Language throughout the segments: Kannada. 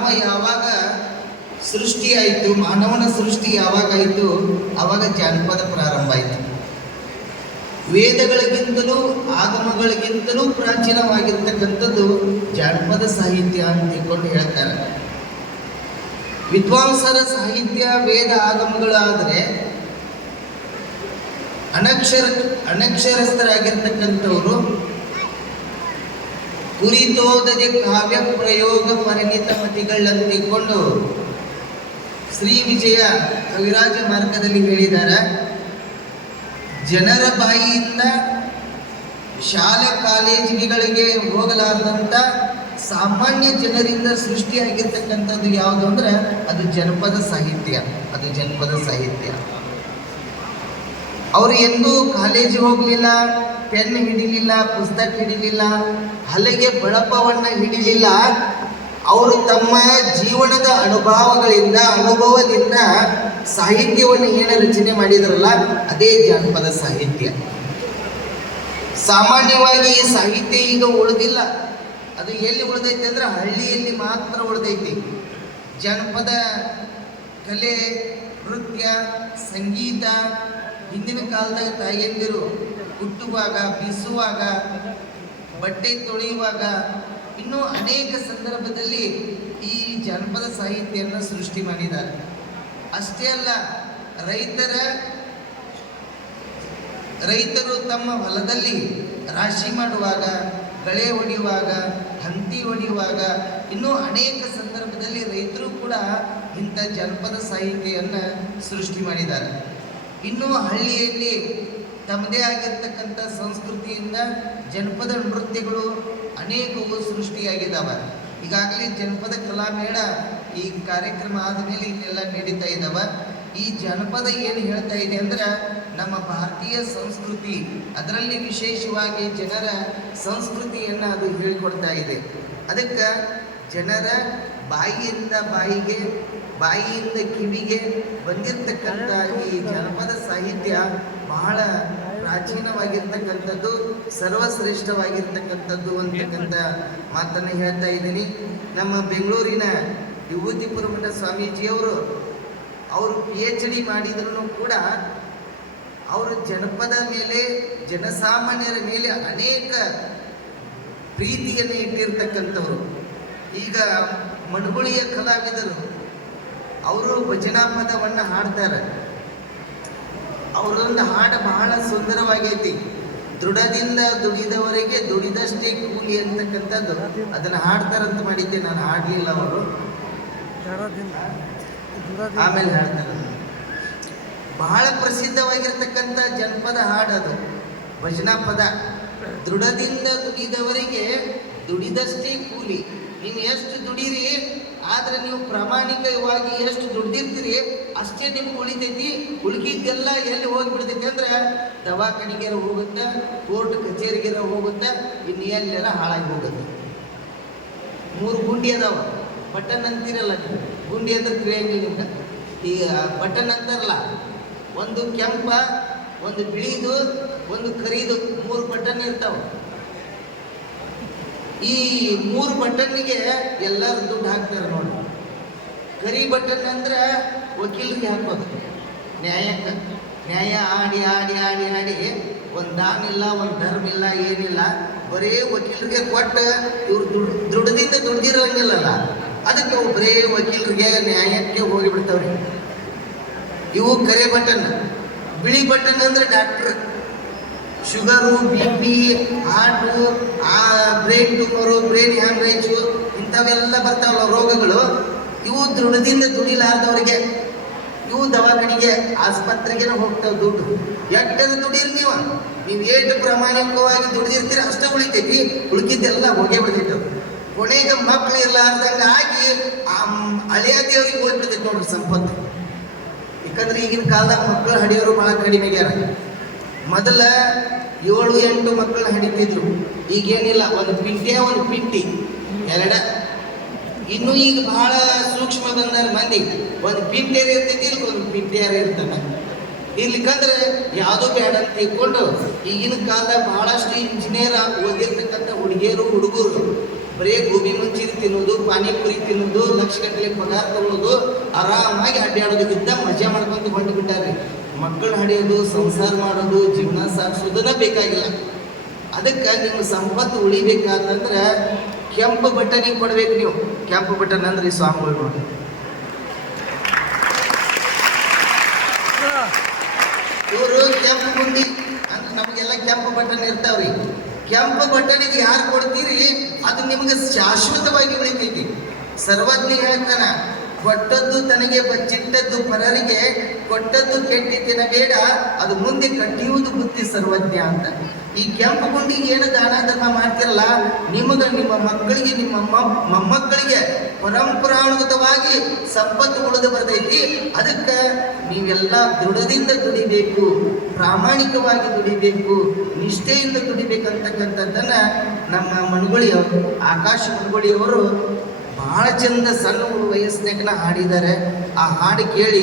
ಮಾನವ ಯಾವಾಗ ಸೃಷ್ಟಿ ಆಯಿತು, ಮಾನವನ ಸೃಷ್ಟಿ ಯಾವಾಗ ಆಯಿತು? ಆವಾಗ ಜಾನಪದ ಪ್ರಾರಂಭ ಆಯಿತು. ವೇದಗಳಿಗಿಂತಲೂ, ಆಗಮಗಳಿಗಿಂತಲೂ ಪ್ರಾಚೀನವಾಗಿರ್ತಕ್ಕಂಥದ್ದು ಜಾನಪದ ಸಾಹಿತ್ಯ ಅಂತ ಹೇಳ್ತಾರೆ. ವಿದ್ವಾಂಸರ ಸಾಹಿತ್ಯ, ವೇದ ಆಗಮಗಳಾದರೆ ಅನಕ್ಷರ, ಅನಕ್ಷರಸ್ಥರಾಗಿರ್ತಕ್ಕಂಥವರು ಕುರಿತೋದದೆ ಕಾವ್ಯ ಪ್ರಯೋಗ ಪರಿಣಿತ ಮತಿಗಳಂತಿಕೊಂಡು ಶ್ರೀ ವಿಜಯ ಕವಿರಾಜ ಮಾರ್ಗದಲ್ಲಿ ಹೇಳಿದ್ದಾರೆ, ಜನರ ಬಾಯಿಯಿಂದ ಶಾಲೆ ಕಾಲೇಜಿಗಳಿಗೆ ಹೋಗಲಾರದಂಥ ಸಾಮಾನ್ಯ ಜನರಿಂದ ಸೃಷ್ಟಿಯಾಗಿರ್ತಕ್ಕಂಥದ್ದು ಯಾವುದು ಅಂದ್ರೆ ಅದು ಜನಪದ ಸಾಹಿತ್ಯ, ಅದು ಜನಪದ ಸಾಹಿತ್ಯ. ಅವರು ಎಂದೂ ಕಾಲೇಜಿಗೆ ಹೋಗಲಿಲ್ಲ, ಪೆನ್ ಹಿಡಿಲಿಲ್ಲ, ಪುಸ್ತಕ ಹಿಡಿಲಿಲ್ಲ ಹಲಗೆ ಬಳಪವನ್ನ ಹಿಡಿಲಿಲ್ಲ. ಅವರು ತಮ್ಮ ಜೀವನದ ಅನುಭವಗಳಿಂದ, ಅನುಭವದಿಂದ ಸಾಹಿತ್ಯವನ್ನು ಏನು ರಚನೆ ಮಾಡಿದ್ರಲ್ಲ, ಅದೇ ಜಾನಪದ ಸಾಹಿತ್ಯ. ಸಾಮಾನ್ಯವಾಗಿ ಈ ಸಾಹಿತ್ಯ ಈಗ ಉಳಿದಿಲ್ಲ. ಅದು ಎಲ್ಲಿ ಉಳಿದೈತೆ ಅಂದ್ರೆ ಹಳ್ಳಿಯಲ್ಲಿ ಮಾತ್ರ ಉಳಿದೈತಿ. ಜಾನಪದ ಕಲೆ, ನೃತ್ಯ, ಸಂಗೀತ, ಹಿಂದಿನ ಕಾಲದಾಗ ತಾಯಿಯಂದಿರು ಹುಟ್ಟುವಾಗ, ಬೀಸುವಾಗ ಬಟ್ಟೆ ತೊಳೆಯುವಾಗ ಇನ್ನೂ ಅನೇಕ ಸಂದರ್ಭದಲ್ಲಿ ಈ ಜನಪದ ಸಾಹಿತ್ಯವನ್ನು ಸೃಷ್ಟಿ ಮಾಡಿದ್ದಾರೆ. ಅಷ್ಟೇ ಅಲ್ಲ, ರೈತರ, ರೈತರು ತಮ್ಮ ಹೊಲದಲ್ಲಿ ರಾಶಿ ಮಾಡುವಾಗ, ಗಳೆ ಹೊಡೆಯುವಾಗ ಹಂತಿ ಹೊಡೆಯುವಾಗ ಇನ್ನೂ ಅನೇಕ ಸಂದರ್ಭದಲ್ಲಿ ರೈತರು ಕೂಡ ಇಂಥ ಜನಪದ ಸಾಹಿತ್ಯವನ್ನು ಸೃಷ್ಟಿ ಮಾಡಿದ್ದಾರೆ. ಇನ್ನೂ ಹಳ್ಳಿಯಲ್ಲಿ ತಮ್ಮದೇ ಆಗಿರ್ತಕ್ಕಂಥ ಸಂಸ್ಕೃತಿಯಿಂದ ಜನಪದ ನೃತ್ಯಗಳು ಅನೇಕವು ಸೃಷ್ಟಿಯಾಗಿದ್ದಾವೆ. ಈಗಾಗಲೇ ಜನಪದ ಕಲಾಮೇಳ ಈ ಕಾರ್ಯಕ್ರಮ ಆದಮೇಲೆ ಇಲ್ಲೆಲ್ಲ ನಡೀತಾ ಇದ್ದಾವೆ. ಈ ಜನಪದ ಏನು ಹೇಳ್ತಾ ಇದೆ ಅಂದ್ರೆ ನಮ್ಮ ಭಾರತೀಯ ಸಂಸ್ಕೃತಿ, ಅದರಲ್ಲಿ ವಿಶೇಷವಾಗಿ ಜನರ ಸಂಸ್ಕೃತಿಯನ್ನು ಅದು ಹೇಳಿಕೊಡ್ತಾ ಇದೆ. ಅದಕ್ಕೆ ಜನರ ಬಾಯಿಯಿಂದ ಬಾಯಿಗೆ, ಬಾಯಿಯಿಂದ ಕಿವಿಗೆ ಬಂದಿರತಕ್ಕಂಥ ಈ ಜನಪದ ಸಾಹಿತ್ಯ ಬಹಳ ಪ್ರಾಚೀನವಾಗಿರ್ತಕ್ಕಂಥದ್ದು, ಸರ್ವಶ್ರೇಷ್ಠವಾಗಿರ್ತಕ್ಕಂಥದ್ದು ಅಂತಕ್ಕಂಥ ಮಾತನ್ನು ಹೇಳ್ತಾ ಇದ್ದೀನಿ. ನಮ್ಮ ಬೆಂಗಳೂರಿನ ವಿಭೂತಿಪುರ ಮಠ ಸ್ವಾಮೀಜಿಯವರು ಅವರು ಪಿ ಎಚ್ ಡಿ ಮಾಡಿದ್ರು ಕೂಡ ಅವರು ಜನಪದ ಮೇಲೆ, ಜನಸಾಮಾನ್ಯರ ಮೇಲೆ ಅನೇಕ ಪ್ರೀತಿಯನ್ನು ಇಟ್ಟಿರ್ತಕ್ಕಂಥವ್ರು. ಈಗ ಮಣಗುಳಿಯ ಕಲಾವಿದರು ಅವರು ಭಜನಾ ಪದವನ್ನು ಹಾಡ್ತಾರೆ. ಅವರೊಂದು ಹಾಡು ಬಹಳ ಸುಂದರವಾಗೈತಿ. ದೃಢದಿಂದ ದುಡಿದವರಿಗೆ ದುಡಿದಷ್ಟೇ ಕೂಲಿ ಅಂತಕ್ಕಂಥದ್ದು. ಅದನ್ನು ಹಾಡ್ತಾರಂತ ಮಾಡಿದ್ದೆ ನಾನು ಹಾಡಲಿಲ್ಲ ಅವರು. ಆಮೇಲೆ ಹಾಡ್ತಾರೆ. ಬಹಳ ಪ್ರಸಿದ್ಧವಾಗಿರ್ತಕ್ಕಂಥ ಜನಪದ ಹಾಡದು ಭಜನಾ ಪದ ದೃಢದಿಂದ ದುಡಿದವರಿಗೆ ದುಡಿದಷ್ಟೇ ಕೂಲಿ. ನೀವು ಎಷ್ಟು ದುಡೀರಿ, ಆದರೆ ನೀವು ಪ್ರಾಮಾಣಿಕವಾಗಿ ಎಷ್ಟು ದುಡ್ದಿರ್ತೀರಿ, ಅಷ್ಟೇ ನಿಮ್ಗೆ ಉಳಿತೈತಿ. ಉಳ್ಕಿದ್ದೆಲ್ಲ ಎಲ್ಲಿ ಹೋಗಿಬಿಡ್ತೈತಿ ಅಂದ್ರೆ ದವಾಖಾನಿಗೆಲ್ಲ ಹೋಗುತ್ತೆ, ಕೋರ್ಟ್ ಕಚೇರಿಗೆ ಹೋಗುತ್ತೆ, ಇನ್ನು ಎಲ್ಲೆಲ್ಲ ಹಾಳಾಗಿ ಹೋಗುತ್ತೆ. ಮೂರು ಗುಂಡಿ ಅದಾವ, ಬಟನ್ ಅಂತೀರಲ್ಲ ನೀವು? ಗುಂಡಿ ಅಂದ್ರೆ ತಿಳಿಯಂಗಿಲ್ಲ ನಿಮ್ಗೆ ಈಗ ಬಟನ್ ಅಂತಾರಲ್ಲ, ಒಂದು ಕೆಂಪ, ಒಂದು ಬಿಳಿದು, ಒಂದು ಕರಿದು, ಮೂರು ಬಟನ್ ಇರ್ತಾವ. ಈ ಮೂರು ಬಟನ್ನಿಗೆ ಎಲ್ಲರೂ ದುಡ್ಡು ಹಾಕ್ತಾರೆ ನೋಡಿ. ಕರಿ ಬಟನ್ ಅಂದ್ರೆ ವಕೀಲರಿಗೆ ಹಾಕೋದು. ನ್ಯಾಯಕ್ಕೆ ನ್ಯಾಯ ಆಡಿ ಆಡಿ ಆಡಿ ಆಡಿ. ಒಂದು ದಾನ ಇಲ್ಲ, ಒಂದು ಧರ್ಮ ಇಲ್ಲ, ಏನಿಲ್ಲ. ಬರೇ ವಕೀಲರಿಗೆ ಕೊಟ್ಟು ಇವ್ರು ದುಡ್ ದುಡ್ದಿಂದ ದುಡ್ದಿರಂಗಿಲ್ಲಲ್ಲ. ಅದಕ್ಕೆ ಬರೇ ವಕೀಲರಿಗೆ ನ್ಯಾಯಕ್ಕೆ ಹೋಗಿಬಿಡ್ತಾವ್ರಿ. ಇವು ಕರೆ ಬಟನ್. ಬಿಳಿ ಬಟನ್ ಅಂದ್ರೆ doctor. Sugar, B P, heart, ಆ ಬ್ರೈನ್ ಟ್ಯೂಮರು ಬ್ರೈನ್ ಹ್ಯಾಮ್ರೇಜು ಇಂಥವೆಲ್ಲ ಬರ್ತಾವಲ್ಲ ರೋಗಗಳು, ಇವು ದೃಢದಿಂದ ದುಡಿಲಾರ್ದವ್ರಿಗೆ, ಇವು ದವಾಖಾನಿಗೆ, ಆಸ್ಪತ್ರೆಗೆ ಹೋಗ್ತಾವೆ ದುಡ್ಡು. ಎಟ್ಟರ ದುಡೀರಿ ನೀವು? ನೀವು ಏಟು ಪ್ರಾಮಾಣಿಕವಾಗಿ ದುಡಿದಿರ್ತೀರಿ, ಅಷ್ಟೇ ಉಳಿತೈತಿ. ಉಳಿಕಿದ್ದೆಲ್ಲ ಹೋಗೇ ಬಿಡ್ತೈತವು ಕೊನೆಗೆ ಮಕ್ಕಳು ಇರ್ಲಾರ್ದಂಗೆ ಆಗಿ, ಆ ಹಳೆಯ ದೇವರಿಗೆ ಹೋಗ್ಬಿಡ್ತೈತಿ ನೋಡ್ರಿ ಸಂಪತ್ತು. ಯಾಕಂದ್ರೆ ಈಗಿನ ಕಾಲದಾಗ ಮಕ್ಕಳು ಹಡಿಯೋರು ಬಹಳ ಕಡಿಮೆಗೆ ಮೊದಲ ಏಳು ಎಂಟು ಮಕ್ಕಳನ್ನ ಹಿಡಿತಿದ್ರು. ಈಗೇನಿಲ್ಲ, ಒಂದು ಪಿಂಟೆ, ಒಂದು ಪಿಂಟಿ. ಎರಡ. ಇನ್ನು ಈಗ ಬಹಳ ಸೂಕ್ಷ್ಮ ಬಂದಾರ ಮಂದಿ, ಒಂದು ಪಿಂಟೇರಿ ಇರ್ತೈತಿ, ಇಲ್ಲಿ ಒಂದು ಪಿಂಟೇರಿ ಇರ್ತಾನೆ ಕಂದ್ರೆ ಯಾವುದೂ ಬೇಡ ಅಂತ ತಿಳ್ಕೊಂಡು, ಈಗಿನ ಕಾಲದಾಗ ಬಹಳಷ್ಟು ಇಂಜಿನಿಯರ್ ಓದಿರ್ತಕ್ಕಂಥ ಹುಡುಗಿಯರು, ಹುಡುಗರು, ಬರೀ ಗೋಬಿ ಮಂಚೂರಿ ತಿನ್ನೋದು, ಪಾನಿಪುರಿ ತಿನ್ನೋದು ಲಕ್ಷ ಗಂಟೆಗೆ ಪಗಾರ ತಗೊಳ್ಳೋದು ಆರಾಮಾಗಿ ಅಡ್ಡಾಡೋದಕ್ಕಿಂತ ಮಜಾ ಮಾಡ್ಕೊಂಡು ಹೊಂಟು ಬಿಟ್ಟಾರೆ ಮಕ್ಕಳು ಹಡಿಯೋದು, ಸಂಸಾರ ಮಾಡೋದು, ಜೀವನ ಸಾಗಿಸೋದನ್ನ ಬೇಕಾಗಿಲ್ಲ. ಅದಕ್ಕೆ ನಿಮ್ಮ ಸಂಪತ್ತು ಉಳಿಬೇಕಾತಂದ್ರೆ ಕೆಂಪು ಬಟನಿಗೆ ಕೊಡ್ಬೇಕು ನೀವು. ಕೆಂಪು ಬಟನ್ ಅಂದ್ರೆ ಈ ಸ್ವಾಮಿಗಳು ನೋಡಿ ಇವರು ಕೆಂಪು ಗುಂಡಿ ಅಂದ್ರೆ ನಮಗೆಲ್ಲ ಕೆಂಪು ಬಟನ್ ಇರ್ತಾವ್ರಿ. ಕೆಂಪು ಬಟನಿಗೆ ಯಾರು ಕೊಡ್ತೀರಿ? ಅದು ನಿಮಗೆ ಶಾಶ್ವತವಾಗಿ ಉಳಿತೈತಿ. ಸರ್ವಜ್ಞ ಹೇಳ್ತಾನ ಕೊಟ್ಟದ್ದು ತನಗೆ ಬಚ್ಚಿಟ್ಟದ್ದು ಪರರಿಗೆ, ಕೊಟ್ಟದ್ದು ಕೆಟ್ಟಿ ತಿನ್ನಬೇಡ ಅದು ಮುಂದೆ ಕಟ್ಟಿಯುವುದು ಬುದ್ಧಿ ಸರ್ವಜ್ಞ ಅಂತ. ಈ ಕೆಂಪು ಗುಂಡಿಗೆ ಏನು ದಾನ ಧರ್ಮ ಮಾಡ್ತಿರಲ್ಲ, ನಿಮಗೆ ನಿಮ್ಮ ಮಕ್ಕಳಿಗೆ, ನಿಮ್ಮ ಮೊಮ್ಮ- ಮೊಮ್ಮಕ್ಕಳಿಗೆ ಪರಂಪರಾನುಗತವಾಗಿ ಸಂಪತ್ತು ಉಳಿದು ಬರ್ತೈತಿ. ಅದಕ್ಕೆ ನೀವೆಲ್ಲ ದೃಢದಿಂದ ದುಡಿಬೇಕು, ಪ್ರಾಮಾಣಿಕವಾಗಿ ದುಡಿಬೇಕು, ನಿಷ್ಠೆಯಿಂದ ದುಡಿಬೇಕಂತಕ್ಕಂಥದ್ದನ್ನು ನಮ್ಮ ಮಣಗುಳಿಯವರು ಆಕಾಶ ಮಣಗುಳಿಯವರು ಬಹಳ ಚಂದ ಸಣ್ಣ ವಯಸ್ಸಿನಾಗನ ಹಾಡಿದ್ದಾರೆ ಆ ಹಾಡು ಕೇಳಿ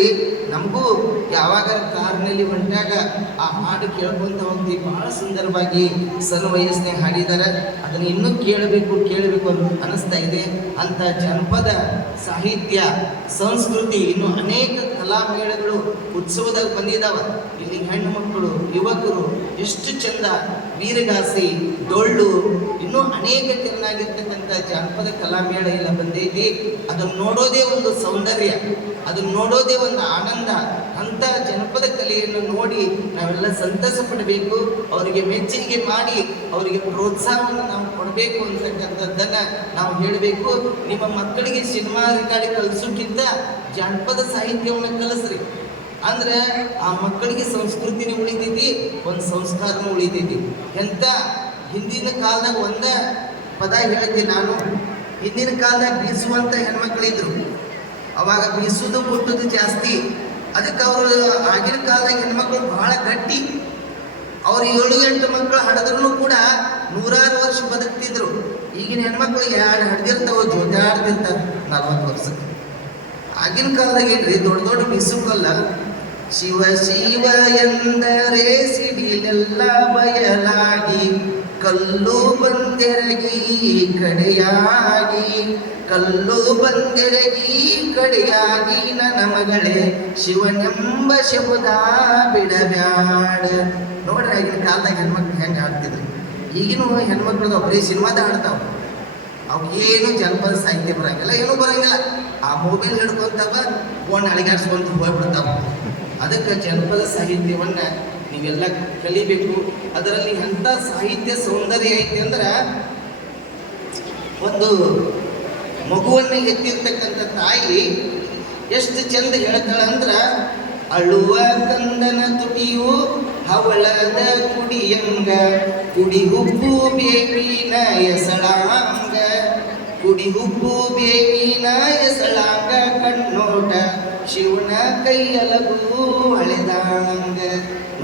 ನಮಗೂ ಯಾವಾಗ ಕಾರ್ನಲ್ಲಿ ಹೊಂಟಾಗ ಆ ಹಾಡು ಕೇಳ್ಕೊಂತ ಹೋಗ್ತೀವಿ ಬಹಳ ಸುಂದರವಾಗಿ ಸಣ್ಣ ವಯಸ್ಸಿನಾಗ ಹಾಡಿದ್ದಾರೆ ಅದನ್ನು ಇನ್ನೂ ಕೇಳಬೇಕು ಕೇಳಬೇಕು ಅಂತ ಅನಿಸ್ತಾ ಇದೆ. ಅಂತ ಜನಪದ ಸಾಹಿತ್ಯ, ಸಂಸ್ಕೃತಿ ಇನ್ನು ಅನೇಕ ಕಲಾ ಮೇಳಗಳು ಉತ್ಸವದಾಗ ಬಂದಿದ್ದಾವ. ಇಲ್ಲಿ ಹೆಣ್ಣು ಮಕ್ಕಳು, ಯುವಕರು ಎಷ್ಟು ಚಂದ ವೀರಗಾಸಿ, ಡೊಳ್ಳು, ಇನ್ನೂ ಅನೇಕ ತೆರನಾಗಿರ್ತಕ್ಕಂಥ ಜಾನಪದ ಕಲಾ ಮೇಳ ಇಲ್ಲ ಬಂದೈತಿ. ಅದನ್ನು ನೋಡೋದೇ ಒಂದು ಸೌಂದರ್ಯ. ಅದನ್ನು ನೋಡೋದೇ ಒಂದು ಆನಂದ. ಅಂತ ಜನಪದ ಕಲೆಯನ್ನು ನೋಡಿ ನಾವೆಲ್ಲ ಸಂತಸ ಪಡಬೇಕು, ಅವರಿಗೆ ಮೆಚ್ಚುಗೆ ಮಾಡಿ, ಅವರಿಗೆ ಪ್ರೋತ್ಸಾಹವನ್ನು ನಾವು ಕೊಡಬೇಕು ಅಂತಕ್ಕಂಥದ್ದನ್ನ ನಾವು ಹೇಳಬೇಕು. ನಿಮ್ಮ ಮಕ್ಕಳಿಗೆ ಸಿನಿಮಾ ರೆಕಾರ್ಡಿ ಕಲಿಸೋಕ್ಕಿಂತ ಜನಪದ ಸಾಹಿತ್ಯವನ್ನು ಕಲಿಸ್ರಿ. ಅಂದ್ರೆ ಆ ಮಕ್ಕಳಿಗೆ ಸಂಸ್ಕೃತಿನೂ ಉಳಿತೈತಿ, ಒಂದು ಸಂಸ್ಕಾರನೂ ಉಳಿತೈತಿ. ಎಂತ ಹಿಂದಿನ ಕಾಲದಾಗ ಒಂದ ಪದ ಹೇಳ್ತೀನಿ ನಾನು, ಹಿಂದಿನ ಕಾಲದಾಗ ಬೀಸುವಂತ ಹೆಣ್ಮಕ್ಳಿದ್ರು. ಅವಾಗ ಬೀಸುದು, ಮುಟ್ಟುದು ಜಾಸ್ತಿ. ಅದಕ್ಕೆ ಅವರು ಆಗಿನ ಕಾಲದಾಗ ಹೆಣ್ಮಕ್ಳು ಬಹಳ ಗಟ್ಟಿ. ಅವ್ರು ಏಳು, ಎಂಟು ಮಕ್ಕಳು ಹಡದ್ರೂ ಕೂಡ ನೂರಾರು ವರ್ಷ ಬದುಕ್ತಿದ್ರು. ಈಗಿನ ಹೆಣ್ಮಕ್ಳು ಎರಡು ಹಡ್ದಿರ್ತಾವ ಜೋತಾಡ್ತಿರ್ತಾರೆ ನಲ್ವತ್ತು ವರ್ಷಕ್ಕೆ. ಆಗಿನ ಕಾಲದಾಗ ಏನ್ರಿ, ದೊಡ್ಡ ದೊಡ್ಡ ಬಿಸುಕಲ್ಲ ಶಿವ ಶಿವ ಎಂದರೆ ಸಿಡಿಲೆಲ್ಲ ಬಯಲಾಗಿ ಕಲ್ಲು ಬಂದೆರಗಿ ಕಡೆಯಾಗಿ, ಕಲ್ಲು ಬಂದೆರಗಿ ಕಡೆಯಾಗಿ ನನ್ನ ಮಗಳೇ, ಶಿವನೆಂಬ ಶಬುದ ಬಿಡಬ್ಯಾಡ. ನೋಡ್ರಿ ಆಗಿನ ಕಾಲದಾಗ ಹೆಣ್ಮಕ್ಳು ಹೆಂಗೆ ಆಡ್ತಿದ್ರು ಈಗಿನ ಹೆಣ್ಮಕ್ಳು ಬರೀ ಸಿನಿಮಾದ ಆಡ್ತಾವ. ಏನು ಜನಪದ ಸಾಹಿತ್ಯ ಬರಂಗಿಲ್ಲ, ಏನೂ ಬರಂಗಿಲ್ಲ. ಆ ಮೊಬೈಲ್ ಹಿಡ್ಕೊಂತಾವ ಫೋನ್ ಅಳಿಗಾಡ್ಸ್ಕೊಂತ ಹೋಗ್ಬಿಡ್ತಾವ. ಅದಕ್ಕೆ ಜನಪದ ಸಾಹಿತ್ಯವನ್ನ ನೀವೆಲ್ಲ ಕಲಿಬೇಕು. ಅದರಲ್ಲಿ ಎಂಥ ಸಾಹಿತ್ಯ ಸೌಂದರ್ಯ ಐತೆ ಅಂದ್ರೆ ಒಂದು ಮಗುವನ್ನ ಎತ್ತಿರ್ತಕ್ಕಂಥ ತಾಯಿ ಎಷ್ಟು ಚಂದ ಹೇಳ್ತಾಳ ಅಂದ್ರ, ಅಳುವ ಕಂದನ ತುಟಿಯು ಹವಳದ ಕುಡಿಯಂಗ ಕುಡಿ ಹುಬ್ಬು ಬೇವಿನ ಎಸಳಾಂಗ ಕುಡಿ ಹುಬ್ಬು ಬೇವಿನ ಎಸಳಾಂಗ ಕಣ್ಣೋಟ, ಶಿವನ ಕೈಯಲಗು ಹಳೆದಾಂಗ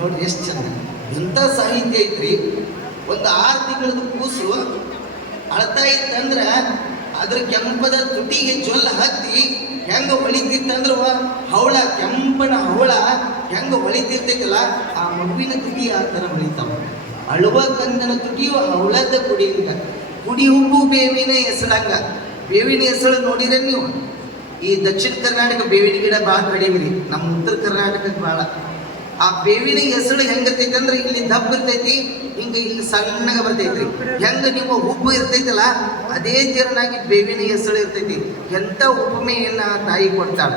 ನೋಡ್ರಿ ಎಷ್ಟು ಚೆಂದ. ಎಂಥ ಸಾಹಿತ್ಯ ಐತ್ರಿ. ಒಂದು ಆರು ತಿಂಗಳದ್ದು ಕೂಸು ಅಳ್ತಾ ಇತ್ತಂದ್ರೆ ಅದ್ರ ಕೆಂಪದ ತುಟಿಗೆ ಜೊಲ್ಲ ಹತ್ತಿ ಹೆಂಗ ಹೊಳಿತಿತ್ತಂದ್ರ ಹವಳ ಕೆಂಪನ ಹವಳ ಹೆಂಗ ಹೊಳಿತಿರ್ತೈತಲ್ಲ, ಆ ಮಗುವಿನ ತುಟಿ ಆ ಥರ ಹೊಳಿತಾವ. ಅಳುವ ಕಂದನ ತುಟಿಯು ಹವಳದ ಕುಡಿಯಿಂದ ಕುಡಿ ಉಪ್ಪು ಬೇವಿನ ಹೆಸಳಂಗ ಬೇವಿನ ಹೆಸಳು ನೋಡಿದ್ರೆ ನೀವು? ಈ ದಕ್ಷಿಣ ಕರ್ನಾಟಕ ಬೇವಿನ ಗಿಡ ಭಾಳ ಕಡಿಮೆ ನಮ್ಮ ಉತ್ತರ ಕರ್ನಾಟಕಕ್ಕೆ ಭಾಳ ಆ ಬೇವಿನ ಹೆಸಳು ಹೆಂಗಿರ್ತೈತಿ ಅಂದ್ರೆ ಇಲ್ಲಿ ದಪ್ಪ ಇರ್ತೈತಿ, ಹಿಂಗ ಇಲ್ಲಿ ಸಣ್ಣಗ ಬರ್ತೈತ್ರಿ. ಹೆಂಗ ನಿಮ್ಮ ಉಪ್ಪು ಇರ್ತೈತಲ್ಲ, ಅದೇ ಜೀರ್ಣಾಗಿ ಬೇವಿನ ಹೆಸಳು ಇರ್ತೈತಿ. ಎಂತ ಉಪಮೆಯನ್ನ ತಾಯಿ ಕೊಡ್ತಾಳ?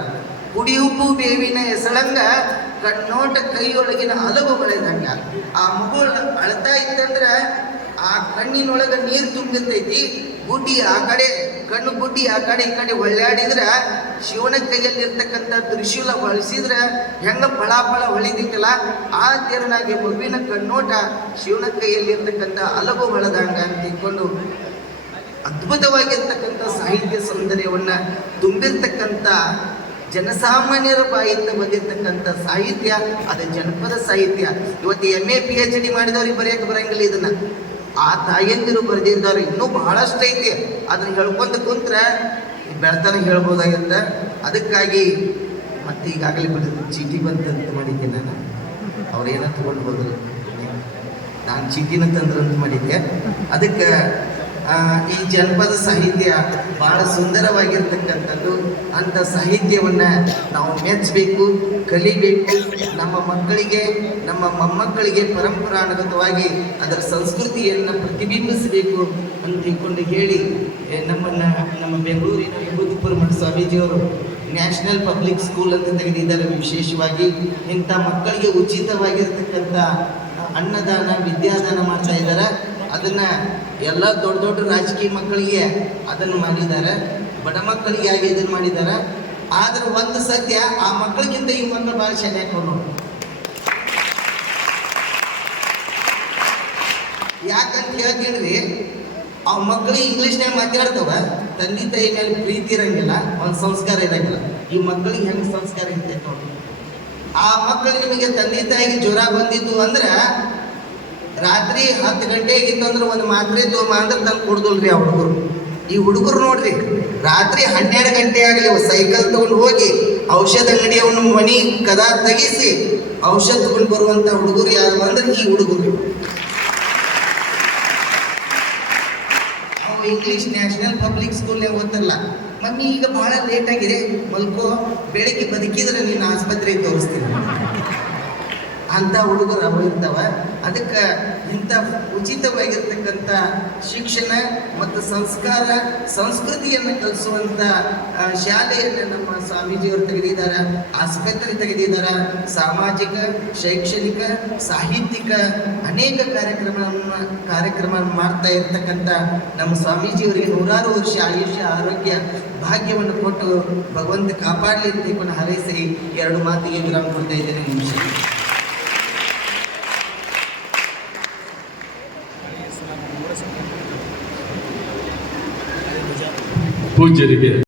ಕುಡಿ ಉಪ್ಪು ಬೇವಿನ ಹೆಸಳಂಗ ಕಣ್ಣೋಟ ಕೈಯೊಳಗಿನ ಹಲವು ಬೆಳೆದಂಗ. ಆ ಮಗು ಅಳ್ತಾ ಇತ್ತಂದ್ರ ಆ ಕಣ್ಣಿನೊಳಗೆ ನೀರು ತುಂಬಿರ್ತೈತಿ ಗುಡಿ ಆ ಕಡೆ ಕಣ್ಣು ಬುಡ್ಡಿ ಆ ಕಡೆ ಈ ಕಡೆ ಒಳ್ಳಾಡಿದ್ರ ಶಿವನ ಕೈಯಲ್ಲಿ ಇರ್ತಕ್ಕಂಥ ತ್ರಿಶೂಲ ಬಳಸಿದ್ರ ಹೆಂಗ ಫಳ ಫಳ ಹೊಳಿದಿತ್ತಲ್ಲ ಆ ತೆರನಾಗಿ ಮಗುವಿನ ಕಣ್ಣೋಟ ಶಿವನ ಕೈಯಲ್ಲಿ ಇರ್ತಕ್ಕಂಥ ಹಲವು ಹೊಳದಂಗ ಅಂತ ತಿಳ್ಕೊಂಡು ಅದ್ಭುತವಾಗಿರ್ತಕ್ಕಂಥ ಸಾಹಿತ್ಯ ಸೌಂದರ್ಯವನ್ನ ತುಂಬಿರ್ತಕ್ಕಂಥ ಜನಸಾಮಾನ್ಯರ ಬಾಯಿಂದ ಬಂದಿರ್ತಕ್ಕಂಥ ಸಾಹಿತ್ಯ, ಅದು ಜನಪದ ಸಾಹಿತ್ಯ. ಇವತ್ತು M A P H D ಮಾಡಿದವ್ರಿಗೆ ಬರೆಯಕ್ಕೆ ಬರಂಗಿಲ್ಲ ಇದನ್ನ. ಆ ತಾಯಂದಿರು ಬರೆದಿದ್ದಾರೆ, ಇನ್ನೂ ಬಹಳಷ್ಟು ಐತಿ. ಅದನ್ನು ಹೇಳ್ಕೊಂತ ಕುಂತ್ರೆ ಬೆಳ್ತಾನೆ ಹೇಳ್ಬೋದಾಗಿತ್ತ. ಅದಕ್ಕಾಗಿ ಮತ್ತೆ ಈಗಾಗಲೇ ಬಿಡೋದು ಚೀಟಿ ಬಂತು ಅಂತ ಮಾಡಿದ್ದೆ ನಾನು. ಅವ್ರು ಏನೋ ತಗೊಂಡು ಹೋದ್ರು ನಾನು ಚೀಟಿನ ತಂದ್ರಂತ ಮಾಡಿದ್ದೆ. ಅದಕ್ಕೆ ಈ ಜನಪದ ಸಾಹಿತ್ಯ ಬಹಳ ಸುಂದರವಾಗಿರ್ತಕ್ಕಂಥದ್ದು. ಅಂಥ ಸಾಹಿತ್ಯವನ್ನು ನಾವು ಮೆಚ್ಚಬೇಕು ಕಲಿಬೇಕು. ನಮ್ಮ ಮಕ್ಕಳಿಗೆ, ನಮ್ಮ ಮೊಮ್ಮಕ್ಕಳಿಗೆ ಪರಂಪರಾನುಗತವಾಗಿ ಅದರ ಸಂಸ್ಕೃತಿಯನ್ನು ಪ್ರತಿಬಿಂಬಿಸಬೇಕು ಅಂತ ತಿಳ್ಕೊಂಡು ಹೇಳಿ ನಮ್ಮನ್ನ, ನಮ್ಮ ಬೆಂಗಳೂರಿನ ವಿಭೂತಿಪುರ ಮಠ ಸ್ವಾಮೀಜಿಯವರು ನ್ಯಾಷನಲ್ ಪಬ್ಲಿಕ್ ಸ್ಕೂಲ್ ಅಂತ ತೆಗೆದಿದ್ದಾರೆ ವಿಶೇಷವಾಗಿ. ಇಂಥ ಮಕ್ಕಳಿಗೆ ಉಚಿತವಾಗಿರ್ತಕ್ಕಂಥ ಅನ್ನದಾನ, ವಿದ್ಯಾದಾನ ಮಾಡ್ತಾ ಇದ್ದಾರೆ. ಅದನ್ನ ಎಲ್ಲ ದೊಡ್ಡ ದೊಡ್ಡ ರಾಜಕೀಯ ಮಕ್ಕಳಿಗೆ ಅದನ್ನು ಮಾಡಿದ್ದಾರೆ, ಬಡ ಮಕ್ಕಳಿಗೆ ಆಗಿ ಇದನ್ನ ಮಾಡಿದ್ದಾರೆ? ಆದ್ರೆ ಒಂದು ಸತ್ಯ, ಆ ಮಕ್ಕಳಿಗಿಂತ ಈ ಮಕ್ಕಳು ಭಾಳ ಚೆನ್ನಾಗಿ ನೋಡು. ಯಾಕಂತ ಹೇಳ್ತೀನಿ ಆ ಮಕ್ಕಳು ಇಂಗ್ಲೀಷ್ನಾಗ ಮಾತಾಡ್ತವ, ತಂದೆ ತಾಯಿ ಮೇಲೆ ಪ್ರೀತಿ ಇರಂಗಿಲ್ಲ, ಒಂದು ಸಂಸ್ಕಾರ ಇರಂಗಿಲ್ಲ. ಈ ಮಕ್ಕಳಿಗೆ ಹೆಂಗ್ ಸಂಸ್ಕಾರ ಇರ್ತೈತೆ ನೋಡಿ. ಆ ಮಕ್ಕಳು ನಿಮಗೆ ತಂದೆ ತಾಯಿಗೆ ಜ್ವರ ಬಂದಿದ್ದು ಅಂದ್ರೆ ರಾತ್ರಿ ಹತ್ತು ಗಂಟೆಗೆ ಇತ್ತಂದ್ರೆ ಒಂದು ಮಾತ್ರೆ ತೋ ಅಂದ್ರೆ ತಂದು ಕೊಡ್ದಲ್ರಿ ಆ ಹುಡುಗರು. ಈ ಹುಡುಗರು ನೋಡ್ರಿ, ರಾತ್ರಿ ಹನ್ನೆರಡು ಗಂಟೆ ಆಗಲಿ ಸೈಕಲ್ ತಗೊಂಡು ಹೋಗಿ ಔಷಧ ಅಂಗಡಿಯವನ್ನ ಮನಿ ಕದ ತೆಗಿಸಿ ಔಷಧ ತಗೊಂಡು ಬರುವಂತ ಹುಡುಗರು ಯಾರು ಅಂದ್ರೆ ಈ ಹುಡುಗರು. ಅವು ಇಂಗ್ಲಿಷ್ ನ್ಯಾಷನಲ್ ಪಬ್ಲಿಕ್ ಸ್ಕೂಲ್ ಗೊತ್ತಲ್ಲ ಮಮ್ಮಿ ಈಗ ಬಹಳ ಲೇಟ್ ಆಗಿದೆ. ಮಲ್ಕೋ, ಬೆಳಿಗ್ಗೆ ಬದುಕಿದ್ರೆ ನೀನು ಆಸ್ಪತ್ರೆಗೆ ತೋರಿಸ್ತೀನಿ. ಅಂತ ಹುಡುಗರು ಅವು ಇರ್ತಾವ. ಅದಕ್ಕೆ ಇಂಥ ಉಚಿತವಾಗಿರ್ತಕ್ಕಂಥ ಶಿಕ್ಷಣ ಮತ್ತು ಸಂಸ್ಕಾರ, ಸಂಸ್ಕೃತಿಯನ್ನು ಕಲಿಸುವಂಥ ಶಾಲೆಯನ್ನು ನಮ್ಮ ಸ್ವಾಮೀಜಿಯವರು ತೆಗೆದಿದ್ದಾರೆ, ಆಸ್ಪತ್ರೆ ತೆಗೆದಿದ್ದಾರೆ, ಸಾಮಾಜಿಕ, ಶೈಕ್ಷಣಿಕ, ಸಾಹಿತ್ಯಿಕ ಅನೇಕ ಕಾರ್ಯಕ್ರಮವನ್ನು ಕಾರ್ಯಕ್ರಮ ಮಾಡ್ತಾ ಇರ್ತಕ್ಕಂಥ ನಮ್ಮ ಸ್ವಾಮೀಜಿಯವರಿಗೆ ನೂರಾರು ವರ್ಷ ಆಯುಷ್ಯ, ಆರೋಗ್ಯ ಭಾಗ್ಯವನ್ನು ಕೊಟ್ಟು ಭಗವಂತ ಕಾಪಾಡಲಿ ಅಂತ ಹಾರೈಸಿ ಎರಡು ಮಾತಿಗೆ ವಿರಾಮ ಕೊಡ್ತಾ ಇದ್ದೇನೆ. ನಿಮಿಷ. ಪೂಜ್ಯರಿಗೆ